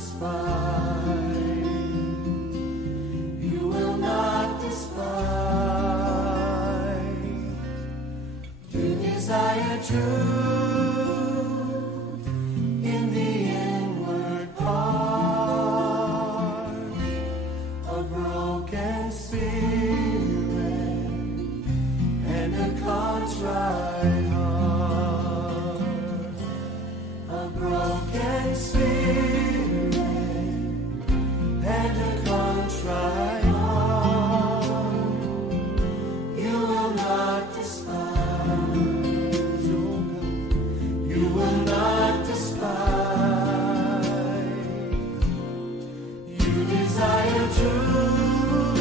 despise. You will not despise. You desire truth in the inward part, a broken spirit and a contrite heart, a broken spirit and a contrite heart. You will not despise. You will not despise. You desire truth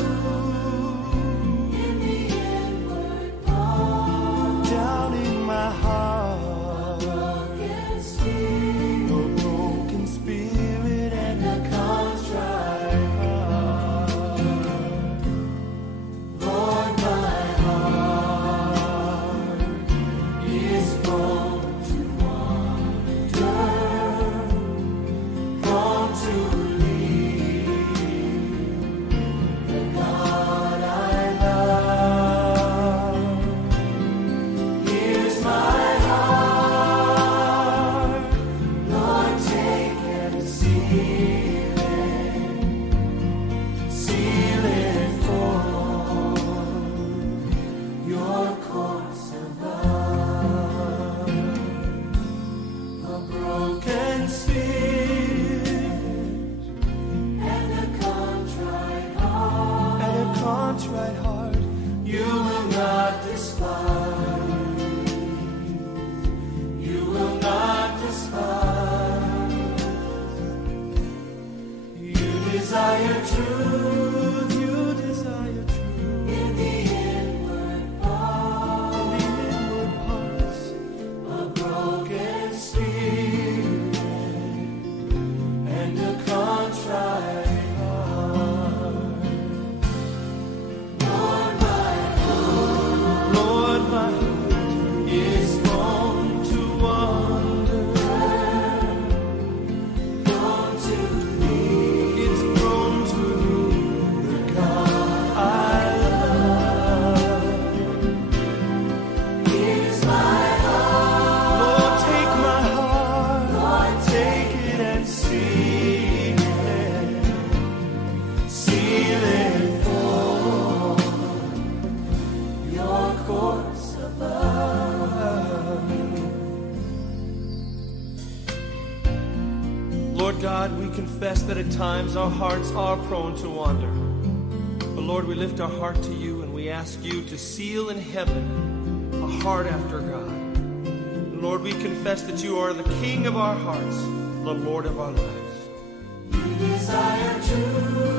in the inward part, down in my heart, a broken spirit and a contrite heart. Lord, my heart is prone to wander, prone to leave the God I love. Here's my heart, Lord, take and seal it for your course above. A broken spirit and a contrite heart, you will not despise. You will not despise. You desire truth. You desire truth in the inward parts, a broken spirit and a contrite heart. Lord, my heart is prone to wander, prone to leave. It's prone to leave the God I love. Here's my heart. Lord, take my heart. Lord, take it and seal it for your course above. Lord God, we confess that at times our hearts are prone to wander. But Lord, we lift our heart to you and we ask you to seal in heaven a heart after God. And Lord, we confess that you are the King of our hearts, the Lord of our lives. You desire truth